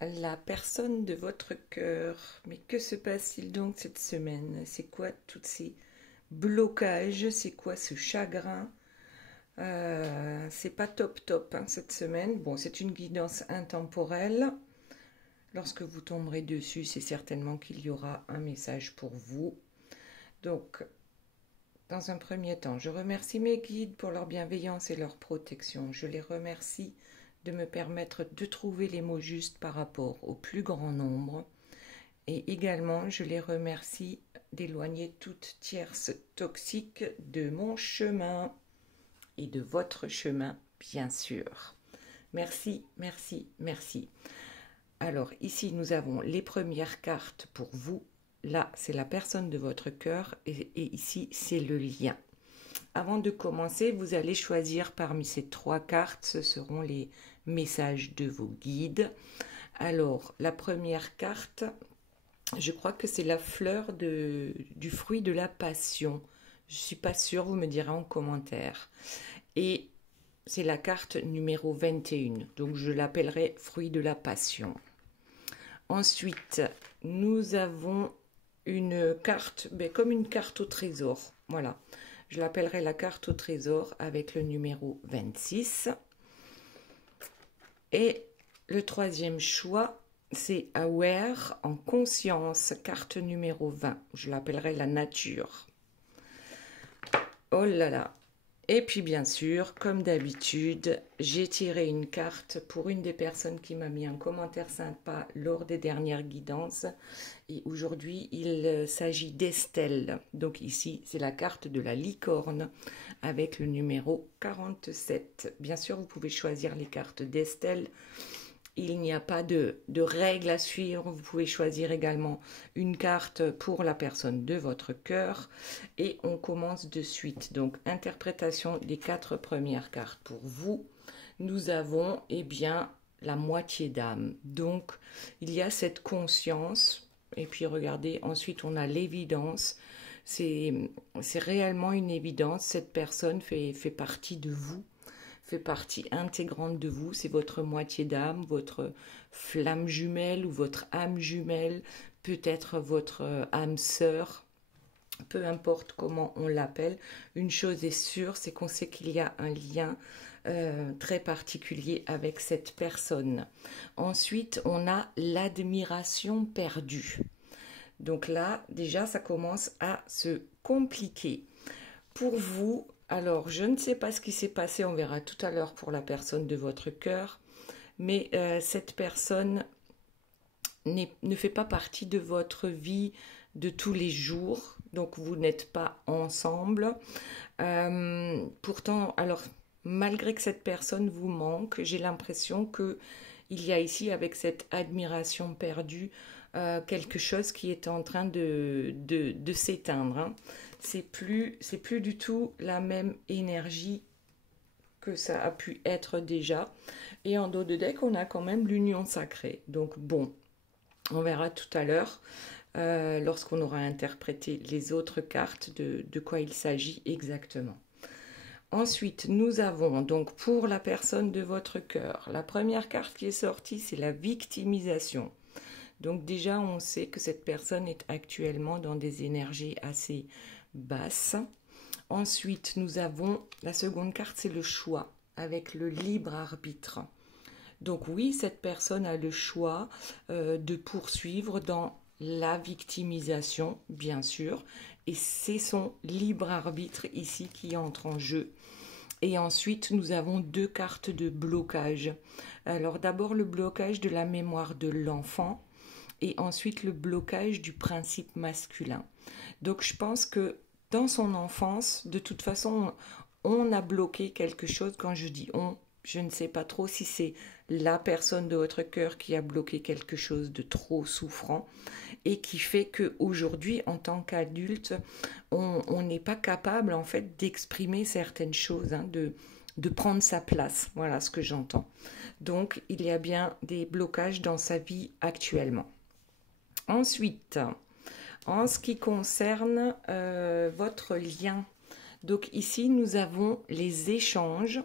la personne de votre cœur. Mais que se passe-t-il donc cette semaine? C'est quoi tous ces blocages? C'est quoi ce chagrin? C'est pas top top hein, cette semaine. Bon, c'est une guidance intemporelle. Lorsque vous tomberez dessus, c'est certainement qu'il y aura un message pour vous. Donc, dans un premier temps, je remercie mes guides pour leur bienveillance et leur protection. Je les remercie de me permettre de trouver les mots justes par rapport au plus grand nombre. Et également, je les remercie d'éloigner toute tierce toxique de mon chemin et de votre chemin, bien sûr. Merci, merci, merci. Alors, ici, nous avons les premières cartes pour vous. Là, c'est la personne de votre cœur et ici, c'est le lien. Avant de commencer, vous allez choisir parmi ces trois cartes, ce seront les messages de vos guides. Alors, la première carte, je crois que c'est la fleur du fruit de la passion. Je ne suis pas sûre, vous me direz en commentaire. Et c'est la carte numéro 21, donc je l'appellerai fruit de la passion. Ensuite, nous avons une carte, comme une carte au trésor. Voilà, je l'appellerai la carte au trésor avec le numéro 26. Et le troisième choix, c'est Aware en conscience, carte numéro 20. Je l'appellerai la nature. Oh là là. Et puis bien sûr, comme d'habitude, j'ai tiré une carte pour une des personnes qui m'a mis un commentaire sympa lors des dernières guidances. Et aujourd'hui, il s'agit d'Estelle. Donc ici, c'est la carte de la licorne avec le numéro 47. Bien sûr, vous pouvez choisir les cartes d'Estelle. Il n'y a pas de règles à suivre. Vous pouvez choisir également une carte pour la personne de votre cœur. Et on commence de suite. Donc, interprétation des 4 premières cartes pour vous. Nous avons, eh bien, la moitié d'âme. Donc, il y a cette conscience. Et puis, regardez, ensuite, on a l'évidence. C'est réellement une évidence. Cette personne fait partie de vous. Fait partie intégrante de vous, c'est votre moitié d'âme, votre flamme jumelle ou votre âme jumelle, peut-être votre âme sœur, peu importe comment on l'appelle. Une chose est sûre, c'est qu'on sait qu'il y a un lien très particulier avec cette personne. Ensuite, on a l'admiration perdue. Donc là, déjà, ça commence à se compliquer. Pour vous, alors, je ne sais pas ce qui s'est passé, on verra tout à l'heure pour la personne de votre cœur, mais cette personne ne fait pas partie de votre vie de tous les jours, donc vous n'êtes pas ensemble. Pourtant, alors, malgré que cette personne vous manque, j'ai l'impression qu'il y a ici, avec cette admiration perdue, quelque chose qui est en train de s'éteindre. Hein. C'est plus du tout la même énergie que ça a pu être déjà. Et en dos de deck, on a quand même l'union sacrée. Donc bon, on verra tout à l'heure, lorsqu'on aura interprété les autres cartes, de quoi il s'agit exactement. Ensuite, nous avons donc pour la personne de votre cœur, la première carte qui est sortie, c'est la victimisation. Donc déjà, on sait que cette personne est actuellement dans des énergies assez basses. Ensuite, nous avons la seconde carte, c'est le choix, avec le libre arbitre. Donc oui, cette personne a le choix de poursuivre dans la victimisation, bien sûr, et c'est son libre arbitre ici qui entre en jeu. Et ensuite, nous avons 2 cartes de blocage. Alors d'abord, le blocage de la mémoire de l'enfant, et ensuite le blocage du principe masculin. Donc je pense que dans son enfance, de toute façon, on a bloqué quelque chose. Quand je dis on, je ne sais pas trop si c'est la personne de votre cœur qui a bloqué quelque chose de trop souffrant et qui fait qu'aujourd'hui, en tant qu'adulte, on n'est pas capable en fait d'exprimer certaines choses, hein, de prendre sa place. Voilà ce que j'entends. Donc, il y a bien des blocages dans sa vie actuellement. Ensuite, en ce qui concerne votre lien, donc ici nous avons les échanges.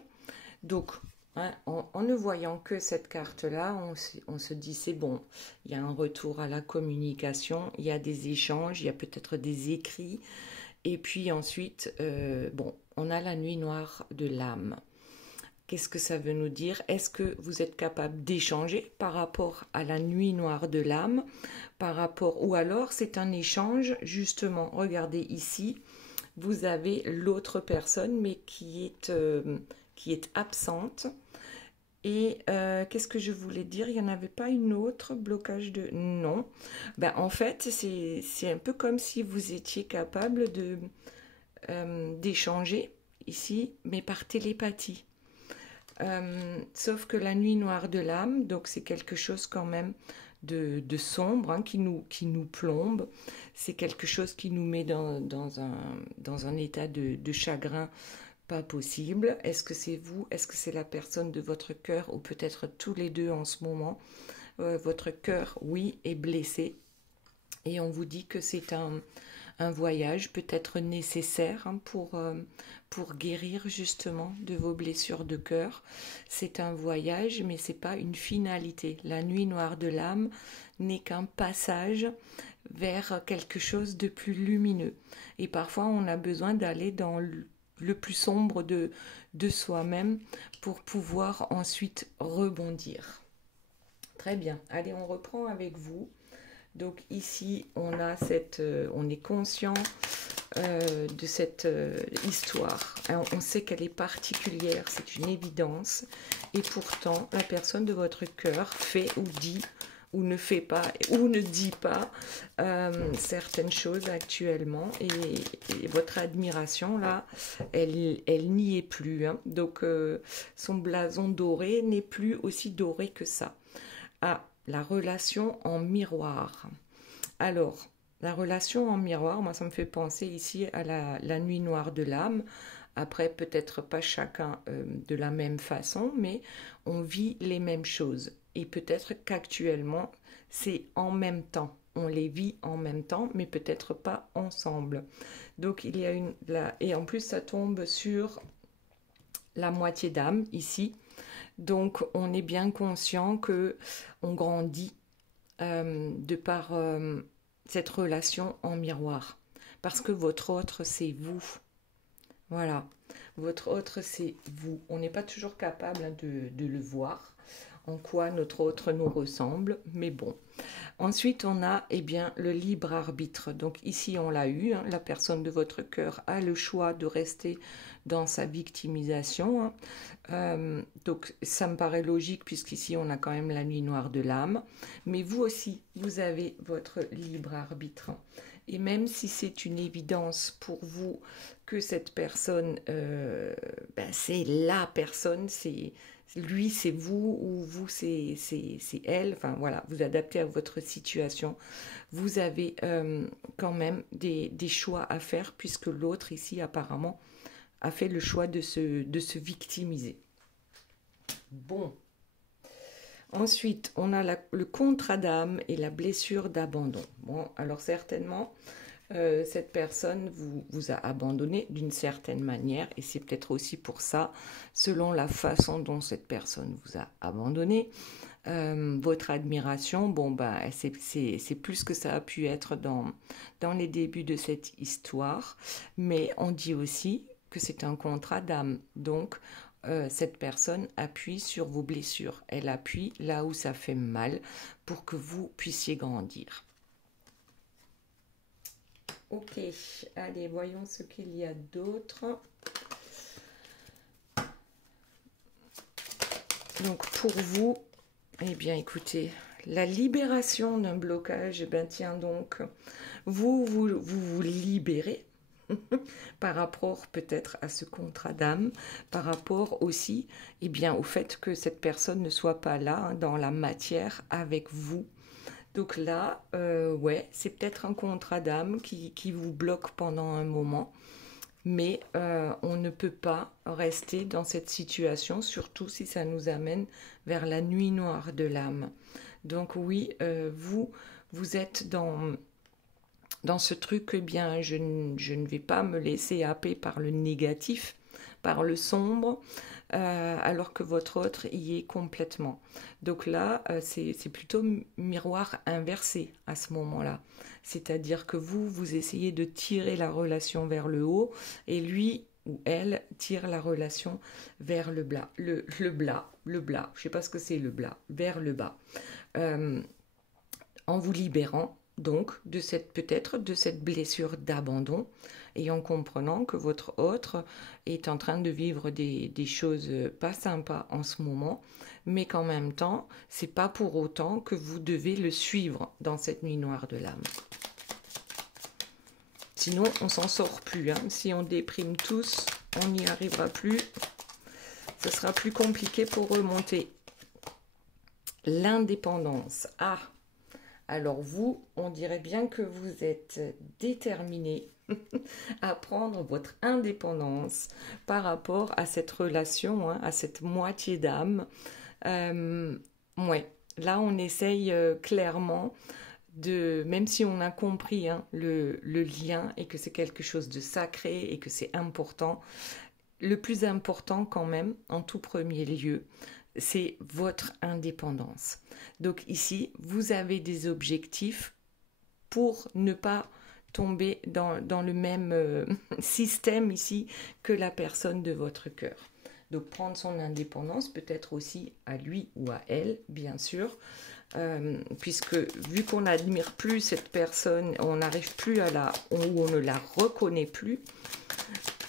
Donc Hein, en ne voyant que cette carte-là, on se dit c'est bon, il y a un retour à la communication, il y a des échanges, il y a peut-être des écrits, et puis ensuite, bon, on a la nuit noire de l'âme. Qu'est-ce que ça veut nous dire? Est-ce que vous êtes capable d'échanger par rapport à la nuit noire de l'âme, par rapport, ou alors c'est un échange, justement, regardez ici, vous avez l'autre personne, mais qui est absente. Et qu'est-ce que je voulais dire? Il n'y en avait pas une autre, blocage de... Non. Ben, en fait, c'est un peu comme si vous étiez capable d'échanger ici, mais par télépathie. Sauf que la nuit noire de l'âme, donc c'est quelque chose quand même de sombre, hein, qui nous plombe. C'est quelque chose qui nous met dans un état de chagrin pas possible. Est-ce que c'est vous? Est-ce que c'est la personne de votre cœur? Ou peut-être tous les deux en ce moment? Votre cœur, oui, est blessé. Et on vous dit que c'est un voyage peut-être nécessaire, hein, pour guérir justement de vos blessures de cœur. C'est un voyage, mais c'est pas une finalité. La nuit noire de l'âme n'est qu'un passage vers quelque chose de plus lumineux. Et parfois, on a besoin d'aller dans le plus sombre de soi-même pour pouvoir ensuite rebondir. Très bien. Allez, on reprend avec vous. Donc ici, on est conscient de cette histoire. Alors, on sait qu'elle est particulière, c'est une évidence. Et pourtant, la personne de votre cœur fait ou dit ou ne fait pas ou ne dit pas certaines choses actuellement. Et votre admiration, là, elle n'y est plus. Hein. Donc, son blason doré n'est plus aussi doré que ça. Ah, la relation en miroir. Alors, la relation en miroir, moi, ça me fait penser ici à la nuit noire de l'âme. Après, peut-être pas chacun de la même façon, mais on vit les mêmes choses. Et peut-être qu'actuellement, c'est en même temps. On les vit en même temps, mais peut-être pas ensemble. Donc, il y a et en plus, ça tombe sur la moitié d'âme ici. Donc, on est bien conscient que on grandit de par cette relation en miroir. Parce que votre autre, c'est vous. Voilà. Votre autre, c'est vous. On n'est pas toujours capable, hein, de le voir, en quoi notre autre nous ressemble, mais bon. Ensuite, on a bien le libre arbitre. Donc ici, on l'a eu, hein, la personne de votre cœur a le choix de rester dans sa victimisation. Hein. Donc ça me paraît logique puisqu'ici, on a quand même la nuit noire de l'âme. Mais vous aussi, vous avez votre libre arbitre. Et même si c'est une évidence pour vous que cette personne, c'est la personne, c'est lui, c'est vous, ou vous, c'est elle. Enfin voilà, vous adaptez à votre situation. Vous avez quand même des choix à faire puisque l'autre ici apparemment a fait le choix de se victimiser. Bon. Ensuite, on a le contrat d'âme et la blessure d'abandon. Bon, alors certainement, cette personne vous a abandonné d'une certaine manière, et c'est peut-être aussi pour ça, selon la façon dont cette personne vous a abandonné, votre admiration, bon, bah, c'est plus que ça a pu être dans les débuts de cette histoire, mais on dit aussi que c'est un contrat d'âme, donc cette personne appuie sur vos blessures, elle appuie là où ça fait mal pour que vous puissiez grandir. Ok, allez, voyons ce qu'il y a d'autre. Donc pour vous, eh bien écoutez, la libération d'un blocage, eh bien tiens donc, vous libérez par rapport peut-être à ce contrat d'âme, par rapport aussi au fait que cette personne ne soit pas là, hein, dans la matière avec vous. Donc là, ouais, c'est peut-être un contrat d'âme qui vous bloque pendant un moment, mais on ne peut pas rester dans cette situation, surtout si ça nous amène vers la nuit noire de l'âme. Donc oui, vous êtes dans ce truc, je ne vais pas me laisser happer par le négatif, par le sombre, alors que votre autre y est complètement. Donc là, c'est plutôt miroir inversé à ce moment-là. C'est-à-dire que vous essayez de tirer la relation vers le haut et lui ou elle tire la relation vers le bas. Le bas, je ne sais pas ce que c'est le bas, vers le bas. En vous libérant donc de peut-être de cette blessure d'abandon et en comprenant que votre autre est en train de vivre des choses pas sympas en ce moment, mais qu'en même temps, c'est pas pour autant que vous devez le suivre dans cette nuit noire de l'âme. Sinon, on s'en sort plus. Hein. Si on déprime tous, on n'y arrivera plus. Ce sera plus compliqué pour remonter. L'indépendance. Ah, alors vous, on dirait bien que vous êtes déterminé à prendre votre indépendance par rapport à cette relation, hein, à cette moitié d'âme. Ouais, là on essaye clairement de, même si on a compris hein, le lien et que c'est quelque chose de sacré et que c'est important, le plus important quand même, en tout premier lieu, c'est votre indépendance. Donc ici, vous avez des objectifs pour ne pas tomber dans le même système ici que la personne de votre cœur. Donc prendre son indépendance, peut-être aussi à lui ou à elle, bien sûr, puisque vu qu'on n'admire plus cette personne, on n'arrive plus à ou on ne la reconnaît plus,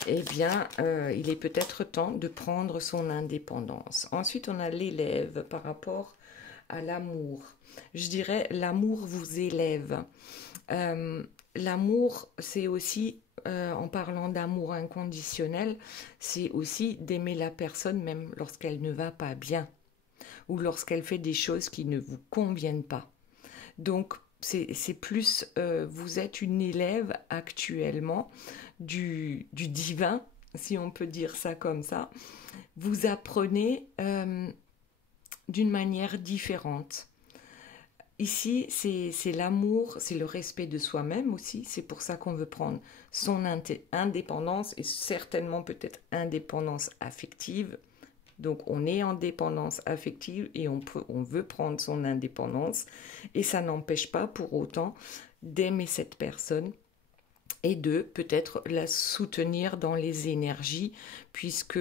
eh bien, il est peut-être temps de prendre son indépendance. Ensuite, on a l'élève par rapport à l'amour. Je dirais, l'amour vous élève. L'amour, c'est aussi, en parlant d'amour inconditionnel, c'est aussi d'aimer la personne même lorsqu'elle ne va pas bien ou lorsqu'elle fait des choses qui ne vous conviennent pas. Donc, c'est plus, vous êtes une élève actuellement du divin, si on peut dire ça comme ça. Vous apprenez d'une manière différente. Ici, c'est l'amour, c'est le respect de soi-même aussi. C'est pour ça qu'on veut prendre son indépendance et certainement peut-être indépendance affective. Donc, on est en dépendance affective et on veut prendre son indépendance. Et ça n'empêche pas pour autant d'aimer cette personne et de peut-être la soutenir dans les énergies, puisque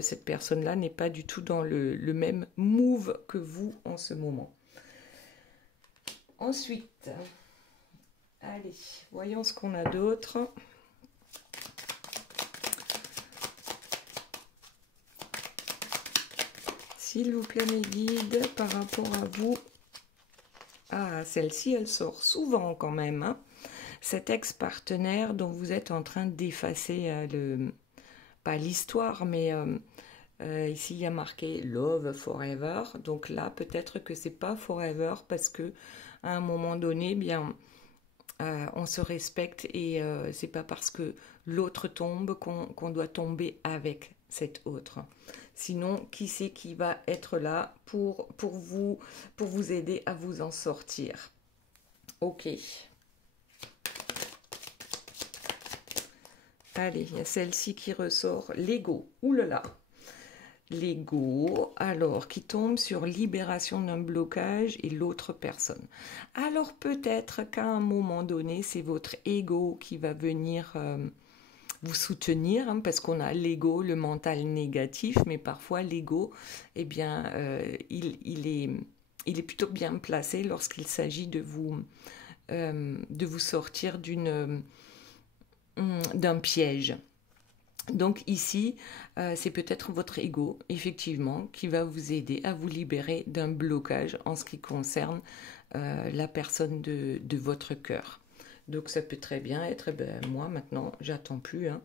cette personne-là n'est pas du tout dans le même move que vous en ce moment. Ensuite, allez, voyons ce qu'on a d'autre. S'il vous plaît, mes guides, par rapport à vous. Ah, celle-ci, elle sort souvent quand même. Hein. Cet ex-partenaire dont vous êtes en train d'effacer pas l'histoire, mais ici il y a marqué Love Forever. Donc là, peut-être que c'est pas Forever parce que à un moment donné, bien, on se respecte et c'est pas parce que l'autre tombe qu'on doit tomber avec cet autre. Sinon, qui c'est qui va être là pour vous aider à vous en sortir? Ok. Allez, il y a celle-ci qui ressort, l'ego. Ouh là là. L'ego, alors, qui tombe sur libération d'un blocage et l'autre personne. Alors peut-être qu'à un moment donné, c'est votre ego qui va venir vous soutenir, hein, parce qu'on a l'ego, le mental négatif, mais parfois l'ego, eh bien, il est plutôt bien placé lorsqu'il s'agit de vous sortir d'un piège. Donc ici, c'est peut-être votre ego, effectivement, qui va vous aider à vous libérer d'un blocage en ce qui concerne la personne de votre cœur. Donc ça peut très bien être, moi maintenant, j'attends plus, hein,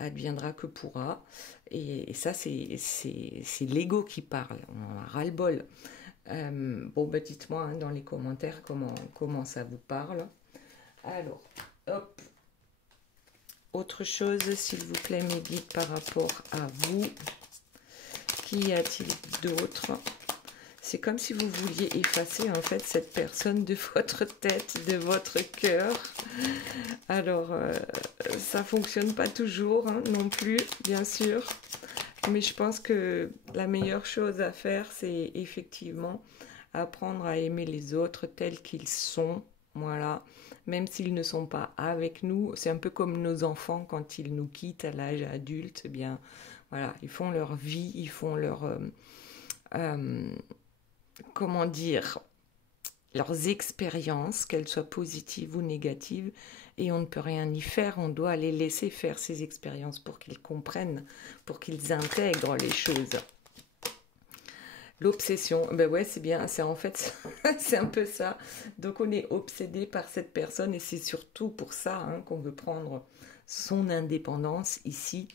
adviendra que pourra. Et ça, c'est l'ego qui parle, on en a ras-le-bol. Bon, dites-moi hein, dans les commentaires comment ça vous parle. Alors, hop. Autre chose, s'il vous plaît, mes guides, par rapport à vous. Qu'y a-t-il d'autre? C'est comme si vous vouliez effacer en fait cette personne de votre tête, de votre cœur. Alors, ça fonctionne pas toujours hein, non plus, bien sûr. Mais je pense que la meilleure chose à faire, c'est effectivement apprendre à aimer les autres tels qu'ils sont. Voilà. Même s'ils ne sont pas avec nous, c'est un peu comme nos enfants quand ils nous quittent à l'âge adulte. Eh bien, voilà, ils font leur vie, ils font leur, comment dire, leurs expériences, qu'elles soient positives ou négatives, et on ne peut rien y faire, on doit les laisser faire ces expériences pour qu'ils comprennent, pour qu'ils intègrent les choses. L'obsession, ben ouais, c'est bien, c'est en fait, c'est un peu ça. Donc on est obsédé par cette personne et c'est surtout pour ça hein, qu'on veut prendre son indépendance ici.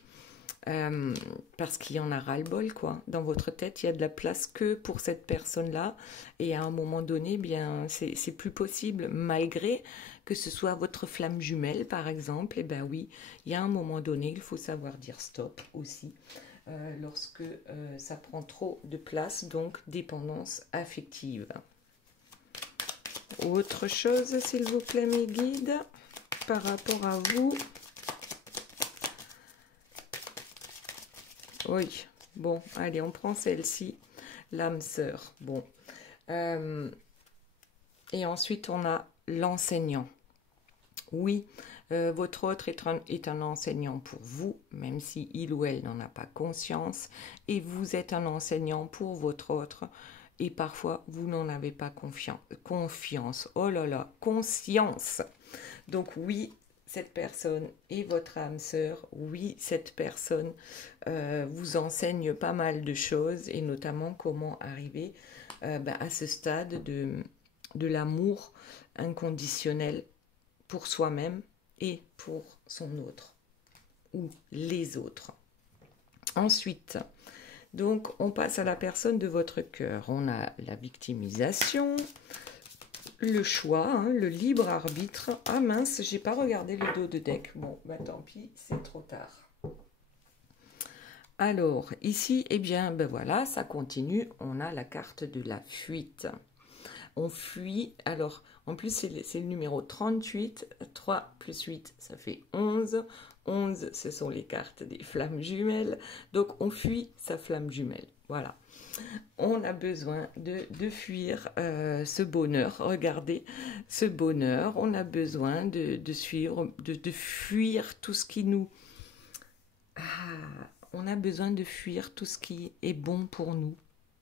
Parce qu'il y en a ras-le-bol, quoi. Dans votre tête, il y a de la place que pour cette personne-là. Et à un moment donné, bien, c'est plus possible, malgré que ce soit votre flamme jumelle, par exemple. Et ben oui, il y a un moment donné, il faut savoir dire stop aussi. Lorsque ça prend trop de place, donc dépendance affective. Autre chose, s'il vous plaît, mes guides, par rapport à vous. Oui, bon, allez, on prend celle-ci, l'âme sœur. Bon. Et ensuite, on a l'enseignant. Oui, votre autre est un enseignant pour vous, même si il ou elle n'en a pas conscience. Et vous êtes un enseignant pour votre autre. Et parfois, vous n'en avez pas confiance. Oh là là, conscience. Donc oui, cette personne est votre âme sœur. Oui, cette personne vous enseigne pas mal de choses et notamment comment arriver à ce stade de l'amour inconditionnel pour soi-même et pour son autre ou les autres. Ensuite, donc on passe à la personne de votre cœur. On a la victimisation, le choix, hein, le libre arbitre. Ah mince, j'ai pas regardé le dos de deck. Bon, bah tant pis, c'est trop tard. Alors, ici, eh bien, ben voilà, ça continue. On a la carte de la fuite. On fuit. Alors, en plus, c'est le numéro 38. 3 plus 8, ça fait 11. 11, ce sont les cartes des flammes jumelles. Donc, on fuit sa flamme jumelle. Voilà. On a besoin de fuir ce bonheur. Regardez, ce bonheur. On a besoin de fuir tout ce qui nous... on a besoin de fuir tout ce qui est bon pour nous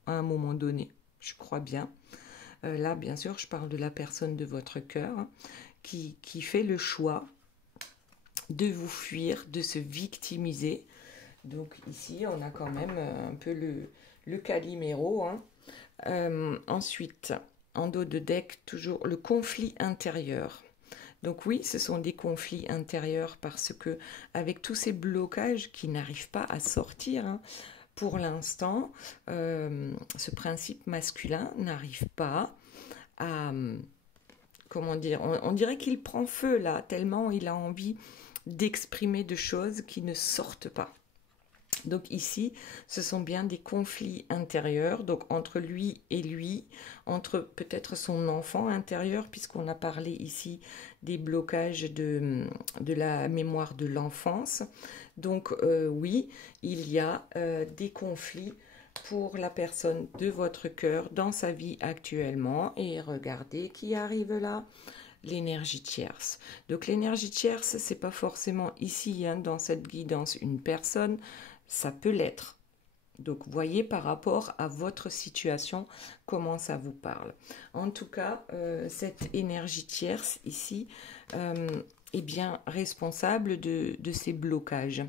à un moment donné. Je crois bien. Là, bien sûr, je parle de la personne de votre cœur hein, qui fait le choix de vous fuir, de se victimiser. Donc ici, on a quand même un peu le Calimero. Hein. Ensuite, en dos de deck, toujours le conflit intérieur. Donc oui, ce sont des conflits intérieurs parce que avec tous ces blocages qui n'arrivent pas à sortir, hein, pour l'instant, ce principe masculin n'arrive pas à... Comment dire, on dirait qu'il prend feu là, tellement il a envie d'exprimer de choses qui ne sortent pas. Donc ici, ce sont bien des conflits intérieurs, donc entre lui et lui, entre peut-être son enfant intérieur, puisqu'on a parlé ici des blocages de la mémoire de l'enfance. Donc oui, il y a des conflits pour la personne de votre cœur dans sa vie actuellement. Et regardez qui arrive là, l'énergie tierce. Donc l'énergie tierce, c'est pas forcément ici, hein, dans cette guidance, une personne. Ça peut l'être. Donc, voyez par rapport à votre situation comment ça vous parle. En tout cas, cette énergie tierce ici est bien responsable de ces blocages.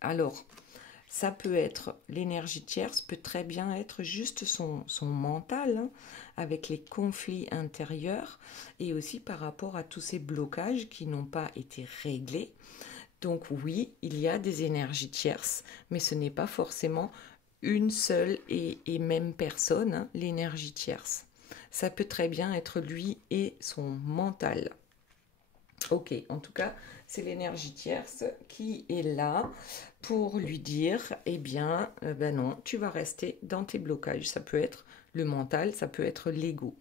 Alors, ça peut être, l'énergie tierce peut très bien être juste son mental, hein, avec les conflits intérieurs et aussi par rapport à tous ces blocages qui n'ont pas été réglés. Donc oui, il y a des énergies tierces, mais ce n'est pas forcément une seule et même personne, hein, l'énergie tierce. Ça peut très bien être lui et son mental. Ok, en tout cas, c'est l'énergie tierce qui est là pour lui dire, eh bien, ben non, tu vas rester dans tes blocages. Ça peut être le mental, ça peut être l'ego.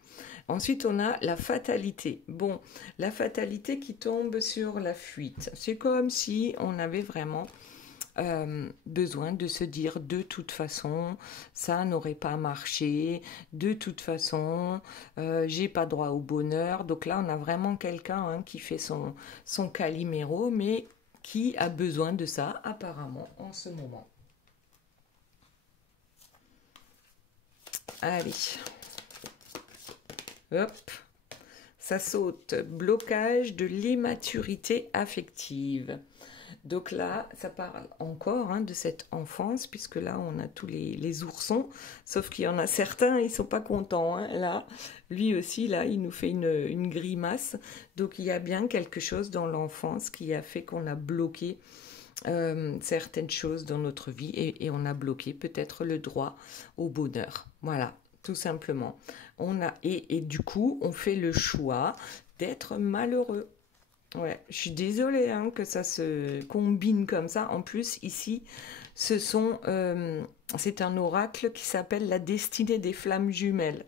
Ensuite, on a la fatalité. Bon, la fatalité qui tombe sur la fuite. C'est comme si on avait vraiment besoin de se dire de toute façon, ça n'aurait pas marché, de toute façon, j'ai pas droit au bonheur. Donc là, on a vraiment quelqu'un qui fait son Calimero, mais qui a besoin de ça apparemment en ce moment. Allez, hop, ça saute. Blocage de l'immaturité affective. Donc là, ça parle encore de cette enfance, puisque là, on a tous les oursons, sauf qu'il y en a certains, ils sont pas contents. Là, lui aussi, là, il nous fait une grimace. Donc il y a bien quelque chose dans l'enfance qui a fait qu'on a bloqué certaines choses dans notre vie et on a bloqué peut-être le droit au bonheur. Voilà, tout simplement. Et du coup, on fait le choix d'être malheureux. Ouais, je suis désolée que ça se combine comme ça. En plus, ici, c'est un oracle qui s'appelle la destinée des flammes jumelles.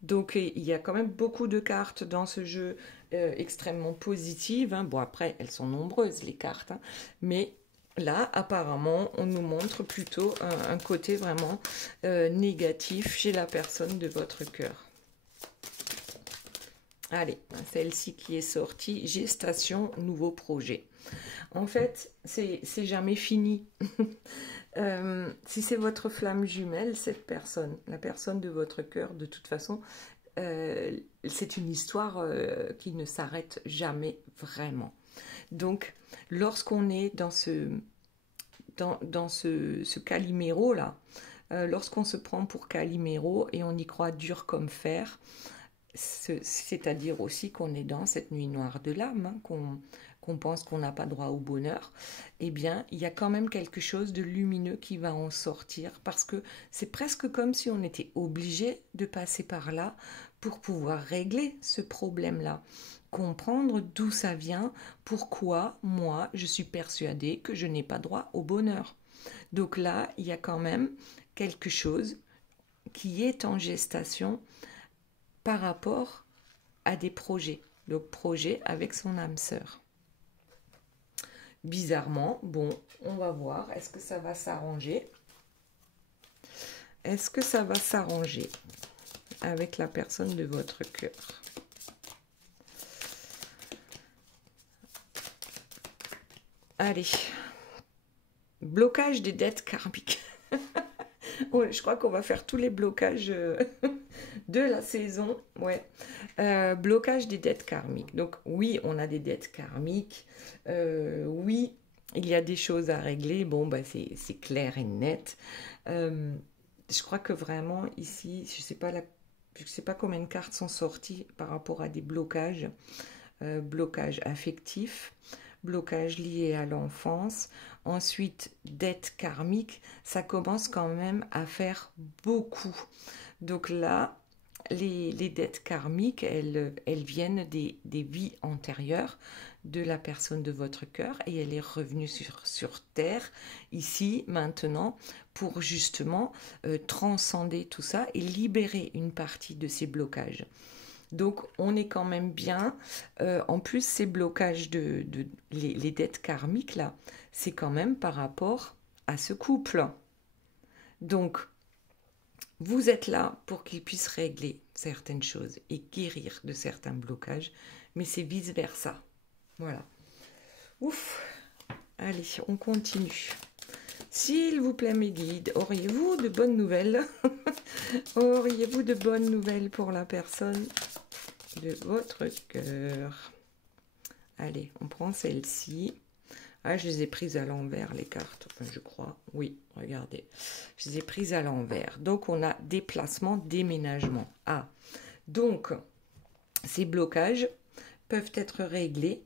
Donc, il y a quand même beaucoup de cartes dans ce jeu extrêmement positives. Bon, après, elles sont nombreuses, les cartes. Mais là, apparemment, on nous montre plutôt un côté vraiment négatif chez la personne de votre cœur. Allez, celle-ci qui est sortie, gestation, nouveau projet. En fait, c'est jamais fini. Si c'est votre flamme jumelle, cette personne, la personne de votre cœur, de toute façon, c'est une histoire qui ne s'arrête jamais vraiment. Donc, lorsqu'on est dans ce Calimero-là, lorsqu'on se prend pour Calimero et on y croit dur comme fer, c'est-à-dire aussi qu'on est dans cette nuit noire de l'âme, qu'on pense qu'on n'a pas droit au bonheur, eh bien, il y a quand même quelque chose de lumineux qui va en sortir, parce que c'est presque comme si on était obligé de passer par là pour pouvoir régler ce problème-là, comprendre d'où ça vient, pourquoi moi, je suis persuadée que je n'ai pas droit au bonheur. Donc là, il y a quand même quelque chose qui est en gestation par rapport à des projets, le projet avec son âme sœur. Bizarrement, bon, on va voir, est-ce que ça va s'arranger? Est-ce que ça va s'arranger avec la personne de votre cœur? Allez, blocage des dettes karmiques. Je crois qu'on va faire tous les blocages de la saison. Ouais. Blocage des dettes karmiques. Donc oui, on a des dettes karmiques. Oui, il y a des choses à régler. Bon, bah, c'est clair et net. Je crois que vraiment ici, je sais pas combien de cartes sont sorties par rapport à des blocages. Blocage affectif, blocage lié à l'enfance. Ensuite, dette karmique, ça commence quand même à faire beaucoup. Donc là, les dettes karmiques, elles viennent des vies antérieures de la personne de votre cœur et elle est revenue sur Terre, ici, maintenant, pour justement transcender tout ça et libérer une partie de ces blocages. Donc, on est quand même bien. En plus, ces blocages les dettes karmiques, là, c'est quand même par rapport à ce couple. Donc, vous êtes là pour qu'il puisse régler certaines choses et guérir de certains blocages, mais c'est vice-versa. Voilà. Ouf. Allez, on continue. S'il vous plaît, mes guides, auriez-vous de bonnes nouvelles? Auriez-vous de bonnes nouvelles pour la personne de votre cœur? Allez, on prend celle-ci. Ah, je les ai prises à l'envers, les cartes, enfin, je crois. Oui, regardez. Je les ai prises à l'envers. Donc, on a déplacement, déménagement. Ah, donc, ces blocages peuvent être réglés.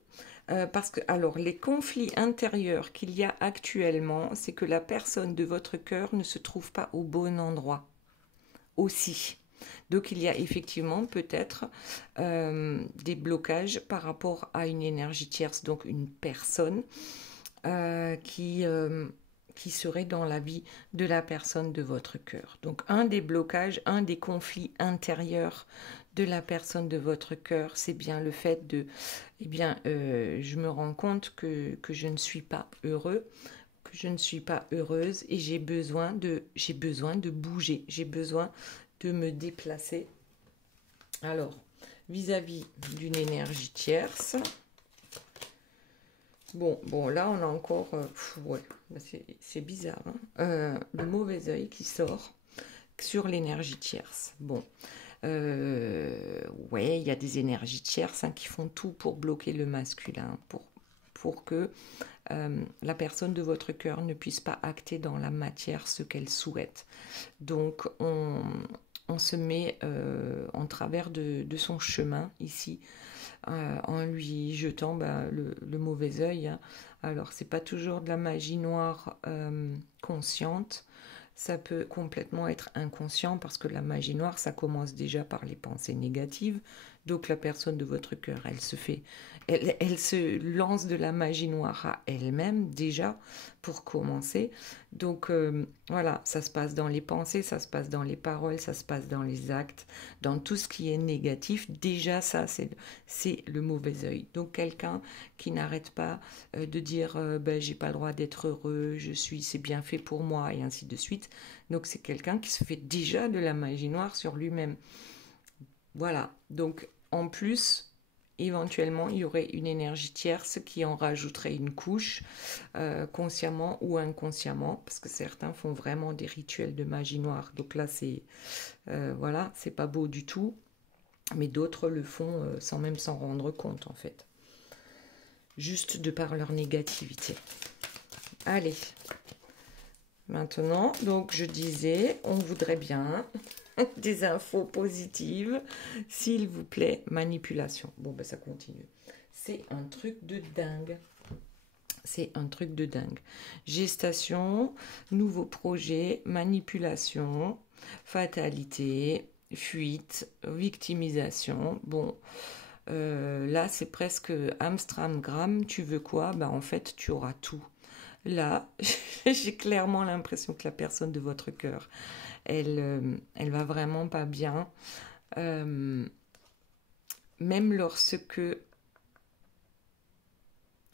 Parce que, alors, les conflits intérieurs qu'il y a actuellement, c'est que la personne de votre cœur ne se trouve pas au bon endroit. Aussi. Donc, il y a effectivement peut-être des blocages par rapport à une énergie tierce, donc une personne qui serait dans la vie de la personne de votre cœur. Donc, un des blocages, un des conflits intérieurs de la personne de votre cœur, c'est bien le fait de, eh bien, je me rends compte que je ne suis pas heureux, que je ne suis pas heureuse et j'ai besoin de bouger, j'ai besoin de me déplacer. Alors, vis-à-vis d'une énergie tierce, bon, là on a encore, ouais, c'est bizarre, hein, le mauvais œil qui sort sur l'énergie tierce. Bon, ouais, il y a des énergies tierces qui font tout pour bloquer le masculin, pour que la personne de votre cœur ne puisse pas acter dans la matière ce qu'elle souhaite. Donc, on se met en travers de son chemin ici, en lui jetant le mauvais œil. Hein. Alors, c'est pas toujours de la magie noire consciente. Ça peut complètement être inconscient parce que la magie noire, ça commence déjà par les pensées négatives. Donc la personne de votre cœur, elle se lance de la magie noire à elle-même déjà pour commencer. Donc voilà, ça se passe dans les pensées, ça se passe dans les paroles, ça se passe dans les actes, dans tout ce qui est négatif. Déjà ça, c'est le mauvais œil. Donc quelqu'un qui n'arrête pas de dire j'ai pas le droit d'être heureux, c'est bien fait pour moi et ainsi de suite. Donc c'est quelqu'un qui se fait déjà de la magie noire sur lui-même. Voilà, donc en plus, éventuellement, il y aurait une énergie tierce qui en rajouterait une couche, consciemment ou inconsciemment, parce que certains font vraiment des rituels de magie noire. Donc là, voilà, c'est pas beau du tout, mais d'autres le font sans même s'en rendre compte, en fait. Juste de par leur négativité. Allez, maintenant, donc je disais, on voudrait bien des infos positives, s'il vous plaît, manipulation. Bon, ben ça continue. C'est un truc de dingue. C'est un truc de dingue. Gestation, nouveau projet, manipulation, fatalité, fuite, victimisation. Bon, là, c'est presque Amstramgram. Tu veux quoi? Ben, en fait, tu auras tout. Là, j'ai clairement l'impression que la personne de votre cœur, elle va vraiment pas bien. Même lorsque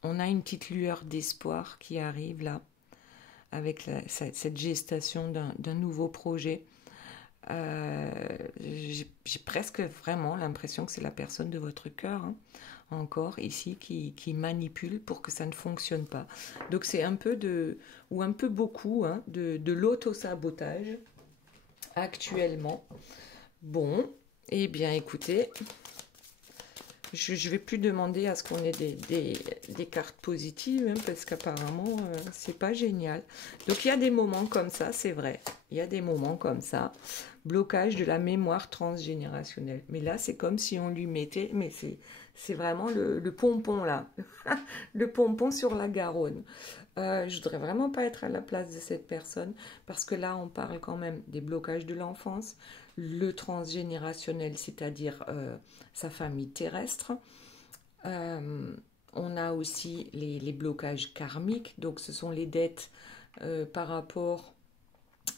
on a une petite lueur d'espoir qui arrive là, avec cette gestation d'un nouveau projet, j'ai presque vraiment l'impression que c'est la personne de votre cœur, hein, encore ici, qui manipule pour que ça ne fonctionne pas. Donc c'est un peu ou un peu beaucoup, hein, de l'auto-sabotage actuellement. Bon, eh bien écoutez, je ne vais plus demander à ce qu'on ait des cartes positives, hein, parce qu'apparemment, c'est pas génial. Donc il y a des moments comme ça, c'est vrai. Il y a des moments comme ça. Blocage de la mémoire transgénérationnelle. Mais là, c'est comme si on lui mettait, mais c'est vraiment le pompon là. Le pompon sur la Garonne. Je voudrais vraiment pas être à la place de cette personne, parce que là, on parle quand même des blocages de l'enfance, le transgénérationnel, c'est-à-dire sa famille terrestre. On a aussi les blocages karmiques, donc ce sont les dettes par rapport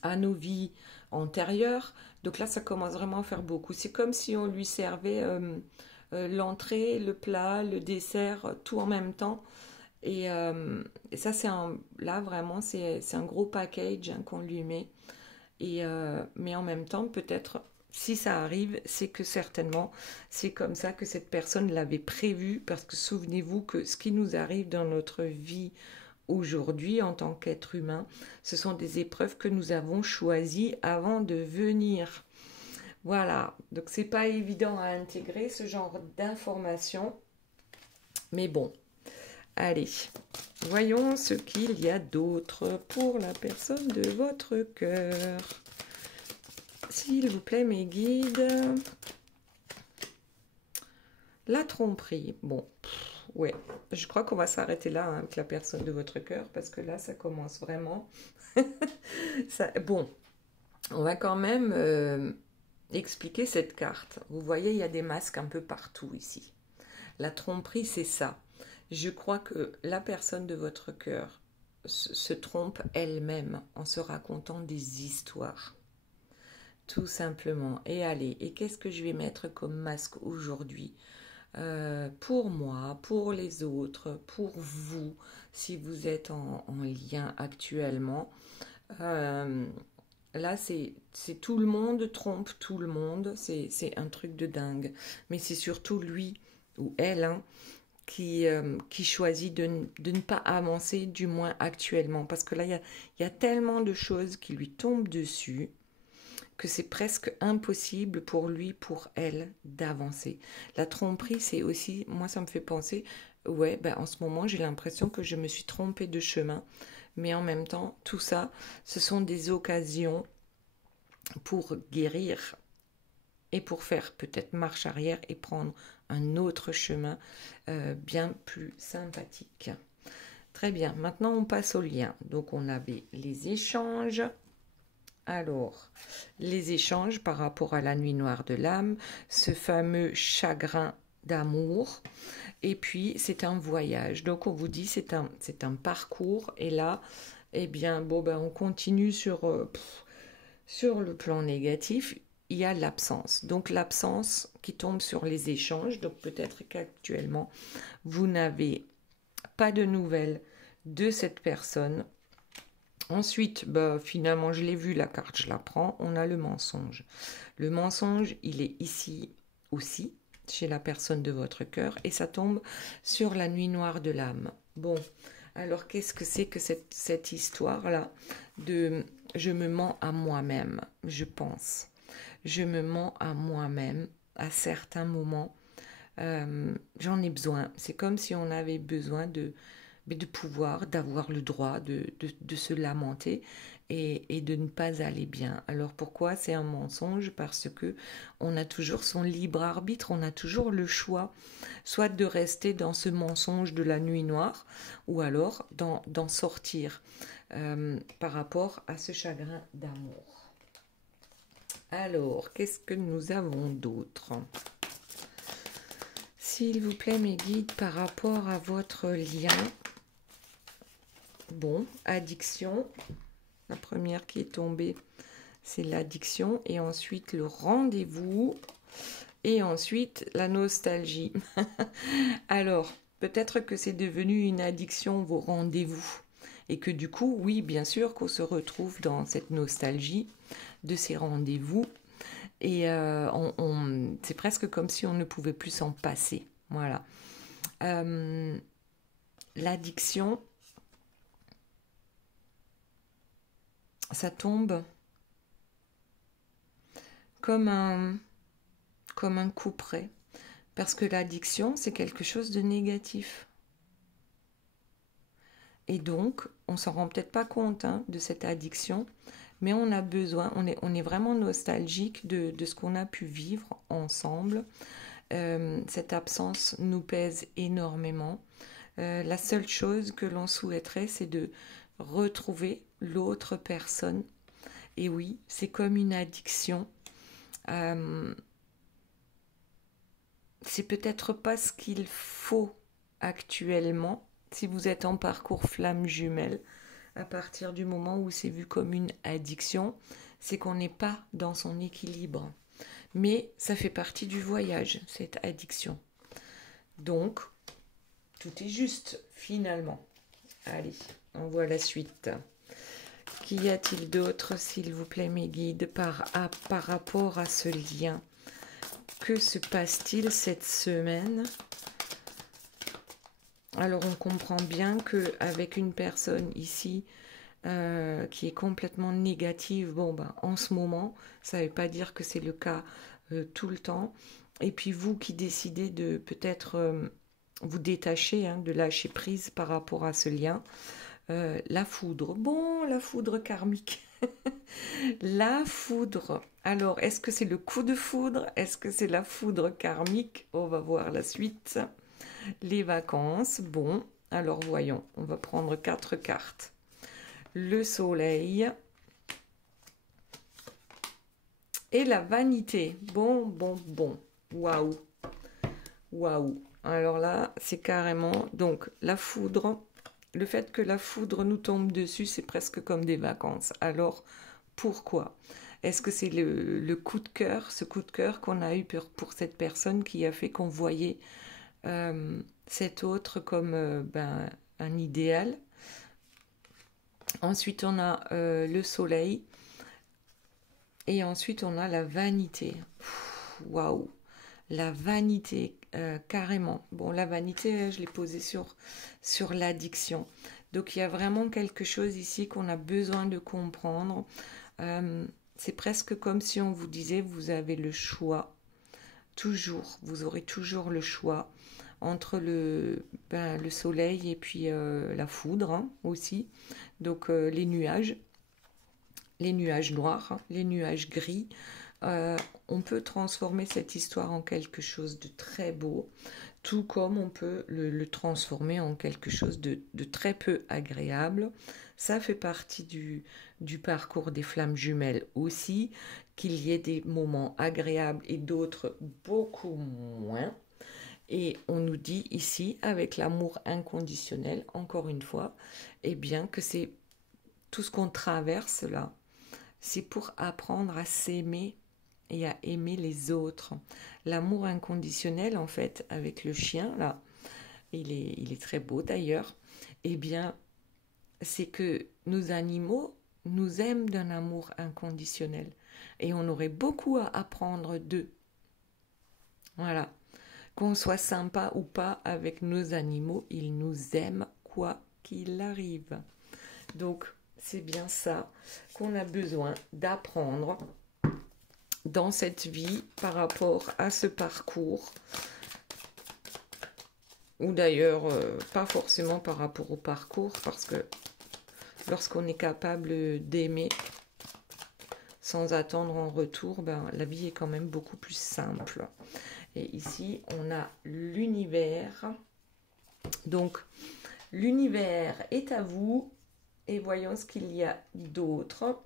à nos vies antérieures. Donc là, ça commence vraiment à faire beaucoup. C'est comme si on lui servait l'entrée, le plat, le dessert, tout en même temps. Et ça, là, vraiment, c'est un gros package, hein, qu'on lui met. Mais en même temps, peut-être, si ça arrive, c'est que certainement, c'est comme ça que cette personne l'avait prévu, parce que souvenez-vous que ce qui nous arrive dans notre vie aujourd'hui en tant qu'être humain, ce sont des épreuves que nous avons choisies avant de venir. Voilà, donc c'est pas évident à intégrer ce genre d'informations, mais bon, allez, voyons ce qu'il y a d'autre pour la personne de votre cœur. S'il vous plaît, mes guides. La tromperie. Bon, ouais, je crois qu'on va s'arrêter là, hein, avec la personne de votre cœur, parce que là, ça commence vraiment. Bon, on va quand même expliquer cette carte. Vous voyez, il y a des masques un peu partout ici. La tromperie, c'est ça. Je crois que la personne de votre cœur se trompe elle-même en se racontant des histoires. Tout simplement. Et allez, et qu'est-ce que je vais mettre comme masque aujourd'hui? Pour moi, pour les autres, pour vous, si vous êtes en lien actuellement. Là, c'est tout le monde trompe tout le monde. C'est un truc de dingue. Mais c'est surtout lui ou elle hein, qui choisit de ne pas avancer, du moins actuellement. Parce que là, il y a tellement de choses qui lui tombent dessus que c'est presque impossible pour lui, pour elle, d'avancer. La tromperie, c'est aussi, moi ça me fait penser, ouais, ben en ce moment j'ai l'impression que je me suis trompée de chemin, mais en même temps, tout ça, ce sont des occasions pour guérir et pour faire peut-être marche arrière et prendre un autre chemin bien plus sympathique. Très bien, maintenant on passe au lien. Donc on avait les échanges. Alors, les échanges par rapport à la nuit noire de l'âme, ce fameux chagrin d'amour, et puis c'est un voyage. Donc on vous dit c'est un parcours, et là, eh bien, bon, ben, on continue sur le plan négatif, il y a l'absence. Donc l'absence qui tombe sur les échanges, donc peut-être qu'actuellement, vous n'avez pas de nouvelles de cette personne. Ensuite, bah, finalement, je l'ai vu, la carte, je la prends. On a le mensonge. Le mensonge, il est ici aussi, chez la personne de votre cœur, et ça tombe sur la nuit noire de l'âme. Bon, alors qu'est-ce que c'est que cette histoire-là de je me mens à moi-même, je pense. Je me mens à moi-même à certains moments. J'en ai besoin. C'est comme si on avait besoin de pouvoir, d'avoir le droit de se lamenter et de ne pas aller bien. Alors pourquoi c'est un mensonge? Parce que on a toujours son libre arbitre, on a toujours le choix, soit de rester dans ce mensonge de la nuit noire, ou alors d'en sortir par rapport à ce chagrin d'amour. Alors, qu'est-ce que nous avons d'autre? S'il vous plaît, mes guides, par rapport à votre lien. Bon, addiction. La première qui est tombée, c'est l'addiction. Et ensuite, le rendez-vous. Et ensuite, la nostalgie. Alors, peut-être que c'est devenu une addiction, vos rendez-vous. Et que du coup, oui, bien sûr, qu'on se retrouve dans cette nostalgie de ces rendez-vous. Et c'est presque comme si on ne pouvait plus s'en passer. Voilà. L'addiction, ça tombe comme un couperet. Parce que l'addiction, c'est quelque chose de négatif. Et donc, on s'en rend peut-être pas compte de cette addiction, mais on a besoin, on est vraiment nostalgique de ce qu'on a pu vivre ensemble. Cette absence nous pèse énormément. La seule chose que l'on souhaiterait, c'est de retrouver l'autre personne. Et oui, c'est comme une addiction. C'est peut-être pas ce qu'il faut actuellement. Si vous êtes en parcours flamme jumelle, à partir du moment où c'est vu comme une addiction, c'est qu'on n'est pas dans son équilibre. Mais ça fait partie du voyage, cette addiction. Donc, tout est juste, finalement. Allez, on voit la suite. Qu'y a-t-il d'autre, s'il vous plaît, mes guides, par rapport à ce lien? Que se passe-t-il cette semaine? Alors, on comprend bien qu'avec une personne ici qui est complètement négative, bon, ben, en ce moment, ça ne veut pas dire que c'est le cas tout le temps. Et puis, vous qui décidez de peut-être vous détacher, de lâcher prise par rapport à ce lien, la foudre. Bon, la foudre karmique. La foudre. Alors, est-ce que c'est le coup de foudre? Est-ce que c'est la foudre karmique? On va voir la suite. Les vacances. Bon, alors voyons. On va prendre 4 cartes. Le soleil. Et la vanité. Bon, bon, bon. Waouh. Waouh. Alors là, c'est carrément... Donc, la foudre. Le fait que la foudre nous tombe dessus, c'est presque comme des vacances. Alors, pourquoi? Est-ce que c'est le coup de cœur, ce coup de cœur qu'on a eu pour cette personne qui a fait qu'on voyait cet autre comme un idéal? Ensuite, on a le soleil. Et ensuite, on a la vanité. Waouh! La vanité, carrément. Bon, la vanité, je l'ai posée sur l'addiction. Donc, il y a vraiment quelque chose ici qu'on a besoin de comprendre. C'est presque comme si on vous disait, vous avez le choix. Toujours, vous aurez toujours le choix entre le soleil et puis la foudre hein, aussi. Donc, les nuages noirs, hein, les nuages gris. On peut transformer cette histoire en quelque chose de très beau, tout comme on peut le transformer en quelque chose de très peu agréable. Ça fait partie du parcours des flammes jumelles aussi, qu'il y ait des moments agréables et d'autres beaucoup moins. Et on nous dit ici, avec l'amour inconditionnel, encore une fois, eh bien que c'est tout ce qu'on traverse là, c'est pour apprendre à s'aimer et à aimer les autres. L'amour inconditionnel, en fait, avec le chien, là, il est très beau d'ailleurs, eh bien, c'est que nos animaux nous aiment d'un amour inconditionnel. Et on aurait beaucoup à apprendre d'eux. Voilà. Qu'on soit sympa ou pas avec nos animaux, ils nous aiment quoi qu'il arrive. Donc, c'est bien ça qu'on a besoin d'apprendre dans cette vie par rapport à ce parcours. Ou d'ailleurs, pas forcément par rapport au parcours, parce que lorsqu'on est capable d'aimer sans attendre en retour, la vie est quand même beaucoup plus simple. Et ici, on a l'univers. Donc, l'univers est à vous. Et voyons ce qu'il y a d'autre.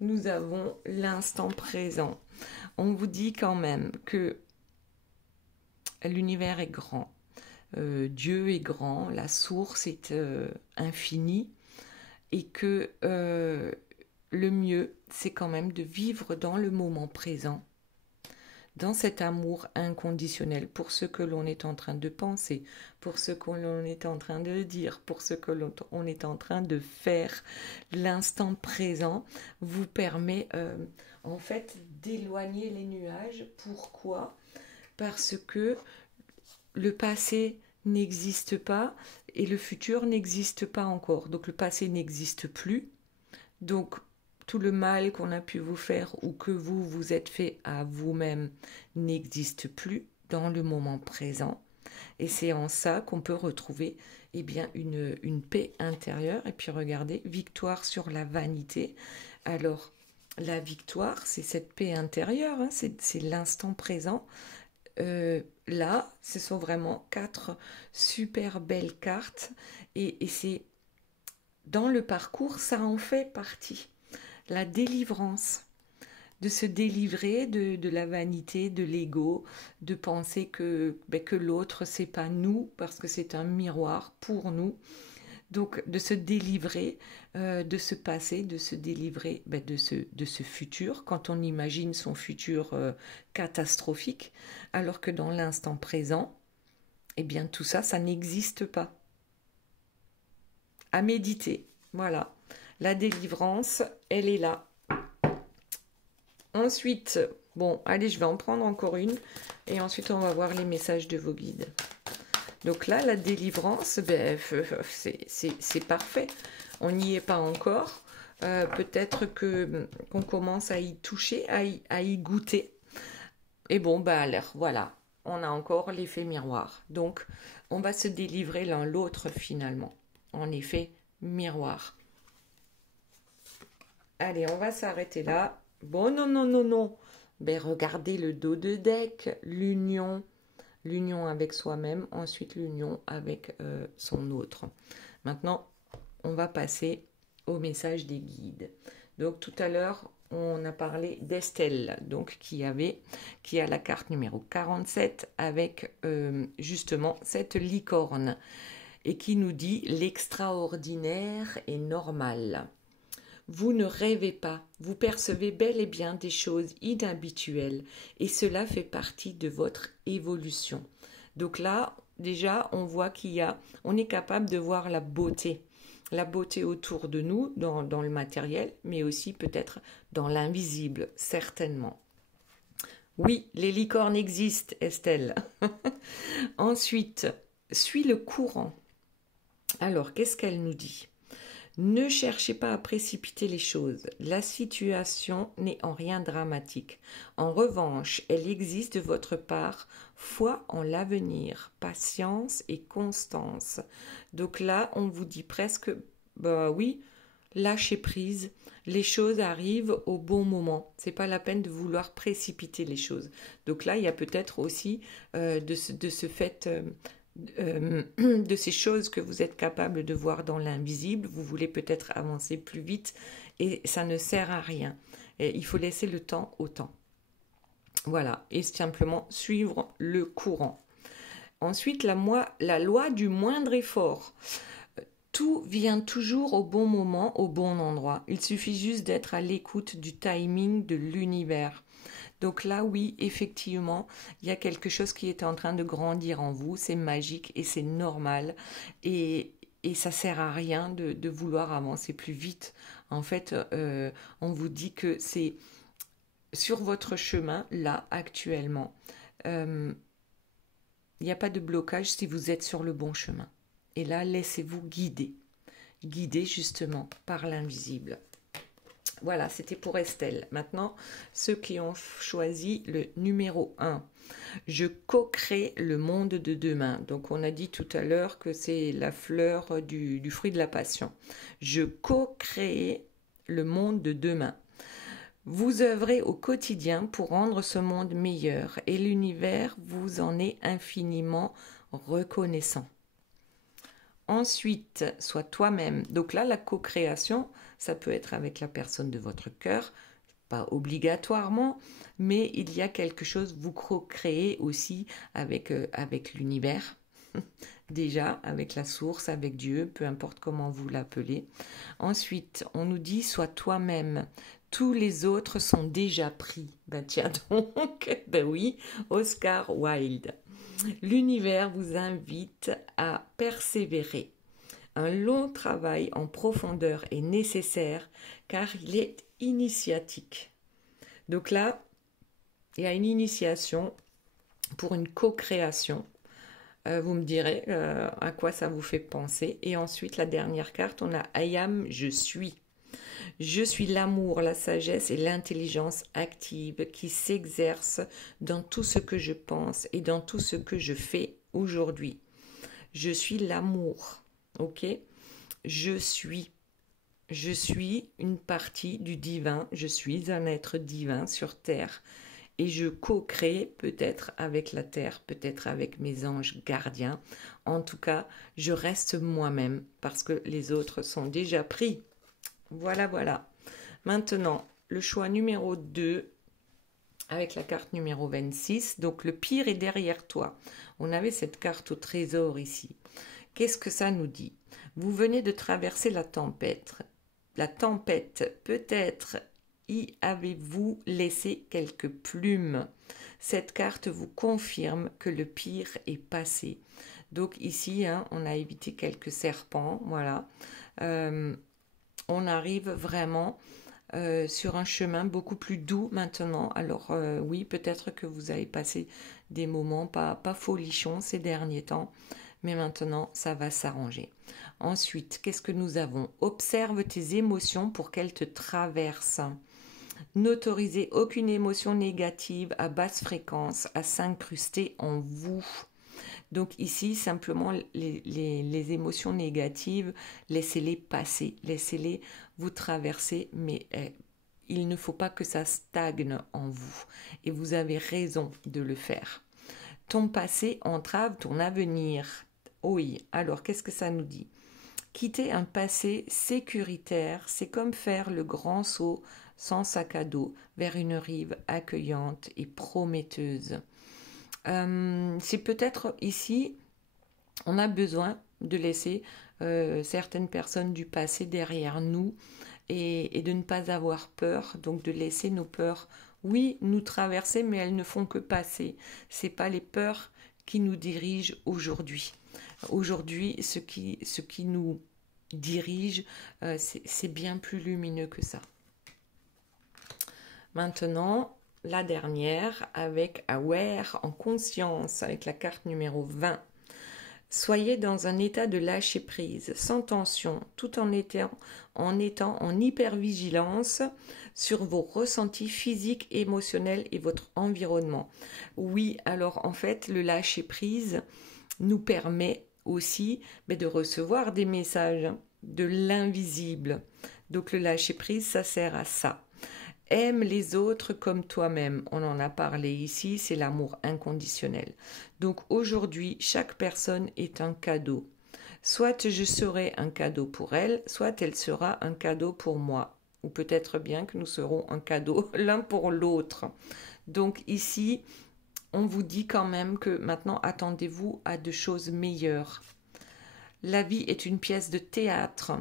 Nous avons l'instant présent. On vous dit quand même que l'univers est grand. Dieu est grand, la source est infinie. Et que le mieux, c'est quand même de vivre dans le moment présent, dans cet amour inconditionnel pour ce que l'on est en train de penser, pour ce que l'on est en train de dire, pour ce que l'on est en train de faire. L'instant présent vous permet en fait d'éloigner les nuages. Pourquoi? Parce que le passé n'existe pas et le futur n'existe pas encore. Donc le passé n'existe plus. Donc tout le mal qu'on a pu vous faire ou que vous vous êtes fait à vous-même n'existe plus dans le moment présent. Et c'est en ça qu'on peut retrouver eh bien, une paix intérieure. Et puis regardez, victoire sur la vanité. Alors, la victoire, c'est cette paix intérieure, hein, c'est l'instant présent. Là, ce sont vraiment 4 super belles cartes. Et c'est dans le parcours, ça en fait partie. La délivrance, de se délivrer de la vanité, de l'ego, de penser que l'autre, c'est pas nous, parce que c'est un miroir pour nous. Donc, de se délivrer de ce passé, de se délivrer de ce futur, quand on imagine son futur catastrophique, alors que dans l'instant présent, eh bien, tout ça, ça n'existe pas. À méditer, voilà. La délivrance, elle est là. Ensuite, bon, allez, je vais en prendre encore une. Et ensuite, on va voir les messages de vos guides. Donc là, la délivrance, c'est parfait. On n'y est pas encore. Peut-être qu'on commence à y toucher, à y goûter. Et bon, alors, voilà. On a encore l'effet miroir. Donc, on va se délivrer l'un l'autre finalement. En effet, miroir. Allez, on va s'arrêter là. Bon, non, non, non, non. Regardez le dos de deck, l'union avec soi-même, ensuite l'union avec son autre. Maintenant, on va passer au message des guides. Donc tout à l'heure, on a parlé d'Estelle, donc qui a la carte numéro 47 avec justement cette licorne et qui nous dit l'extraordinaire est normal. Vous ne rêvez pas, vous percevez bel et bien des choses inhabituelles et cela fait partie de votre évolution. Donc là, déjà, on voit on est capable de voir la beauté autour de nous, dans le matériel, mais aussi peut-être dans l'invisible, certainement. Oui, les licornes existent, Estelle. Ensuite, suis le courant. Alors, qu'est-ce qu'elle nous dit ? Ne cherchez pas à précipiter les choses. La situation n'est en rien dramatique. En revanche, elle existe de votre part foi en l'avenir, patience et constance. Donc là, on vous dit presque, bah oui, lâchez prise. Les choses arrivent au bon moment. C'est pas la peine de vouloir précipiter les choses. Donc là, il y a peut-être aussi de ce fait de ces choses que vous êtes capable de voir dans l'invisible. Vous voulez peut-être avancer plus vite et ça ne sert à rien. Et il faut laisser le temps au temps. Voilà, et simplement suivre le courant. Ensuite, la loi du moindre effort. Tout vient toujours au bon moment, au bon endroit. Il suffit juste d'être à l'écoute du timing de l'univers. Donc là, oui, effectivement, il y a quelque chose qui est en train de grandir en vous. C'est magique et c'est normal. Et ça sert à rien de vouloir avancer plus vite. En fait, on vous dit que c'est sur votre chemin, là, actuellement. Il n'y a pas de blocage si vous êtes sur le bon chemin. Et là, laissez-vous guider. Guider justement par l'invisible. Voilà, c'était pour Estelle. Maintenant, ceux qui ont choisi le numéro 1. Je co-crée le monde de demain. Donc, on a dit tout à l'heure que c'est la fleur du fruit de la passion. Je co-crée le monde de demain. Vous œuvrez au quotidien pour rendre ce monde meilleur et l'univers vous en est infiniment reconnaissant. Ensuite, sois toi-même. Donc là, la co-création, ça peut être avec la personne de votre cœur, pas obligatoirement, mais il y a quelque chose, vous co-créez aussi avec l'univers, déjà, avec la source, avec Dieu, peu importe comment vous l'appelez. Ensuite, on nous dit, sois toi-même. Tous les autres sont déjà pris. Ben tiens donc, ben oui, Oscar Wilde. L'univers vous invite à persévérer. Un long travail en profondeur est nécessaire car il est initiatique. Donc là, il y a une initiation pour une co-création. Vous me direz à quoi ça vous fait penser. Et ensuite, la dernière carte, on a I am, je suis. Je suis l'amour, la sagesse et l'intelligence active qui s'exercent dans tout ce que je pense et dans tout ce que je fais aujourd'hui. Je suis l'amour, ok ? Je suis une partie du divin, je suis un être divin sur terre et je co-crée peut-être avec la terre, peut-être avec mes anges gardiens. En tout cas, je reste moi-même parce que les autres sont déjà pris. Voilà. Maintenant, le choix numéro 2 avec la carte numéro 26. Donc, le pire est derrière toi. On avait cette carte au trésor ici. Qu'est-ce que ça nous dit ? Vous venez de traverser la tempête. La tempête, peut-être y avez-vous laissé quelques plumes. Cette carte vous confirme que le pire est passé. Donc ici, on a évité quelques serpents. Voilà. On arrive vraiment sur un chemin beaucoup plus doux maintenant. Alors oui, peut-être que vous avez passé des moments pas folichons ces derniers temps, mais maintenant ça va s'arranger. Ensuite, qu'est-ce que nous avons ? Observe tes émotions pour qu'elles te traversent. N'autorisez aucune émotion négative à basse fréquence à s'incruster en vous. Donc ici, simplement, les émotions négatives, laissez-les passer, laissez-les vous traverser, mais il ne faut pas que ça stagne en vous. Et vous avez raison de le faire. Ton passé entrave ton avenir. Oui, alors qu'est-ce que ça nous dit ? Quitter un passé sécuritaire, c'est comme faire le grand saut sans sac à dos vers une rive accueillante et prometteuse. C'est peut-être ici, on a besoin de laisser certaines personnes du passé derrière nous et de ne pas avoir peur, donc de laisser nos peurs, oui, nous traverser, mais elles ne font que passer. C'est pas les peurs qui nous dirigent aujourd'hui. Aujourd'hui, ce qui nous dirige, c'est bien plus lumineux que ça. Maintenant, la dernière avec Aware en conscience, avec la carte numéro 20. Soyez dans un état de lâcher prise, sans tension, tout en étant en hypervigilance sur vos ressentis physiques, émotionnels et votre environnement. Oui, alors en fait, le lâcher prise nous permet aussi de recevoir des messages de l'invisible. Donc le lâcher prise, ça sert à ça. Aime les autres comme toi-même. On en a parlé ici, c'est l'amour inconditionnel. Donc aujourd'hui, chaque personne est un cadeau. Soit je serai un cadeau pour elle, soit elle sera un cadeau pour moi. Ou peut-être bien que nous serons un cadeau l'un pour l'autre. Donc ici, on vous dit quand même que maintenant, attendez-vous à de choses meilleures. La vie est une pièce de théâtre.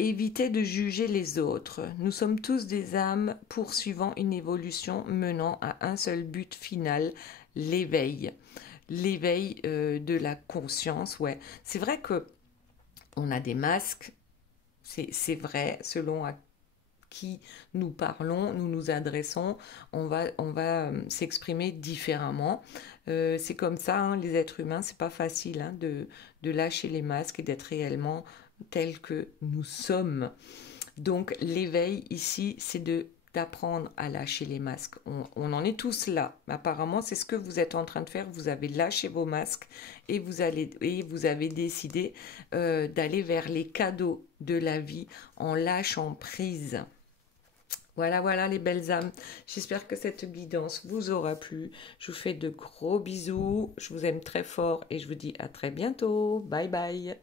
Évitez de juger les autres. Nous sommes tous des âmes poursuivant une évolution menant à un seul but final, l'éveil. L'éveil de la conscience, ouais. C'est vrai que on a des masques, c'est vrai, selon à qui nous parlons, nous nous adressons, on va s'exprimer différemment. C'est comme ça, hein, les êtres humains, c'est pas facile hein, de lâcher les masques et d'être réellement tels que nous sommes. Donc l'éveil ici, c'est d'apprendre à lâcher les masques. On en est tous là. Apparemment, c'est ce que vous êtes en train de faire. Vous avez lâché vos masques et vous avez décidé d'aller vers les cadeaux de la vie en lâchant prise. Voilà, voilà les belles âmes. J'espère que cette guidance vous aura plu. Je vous fais de gros bisous. Je vous aime très fort et je vous dis à très bientôt. Bye bye.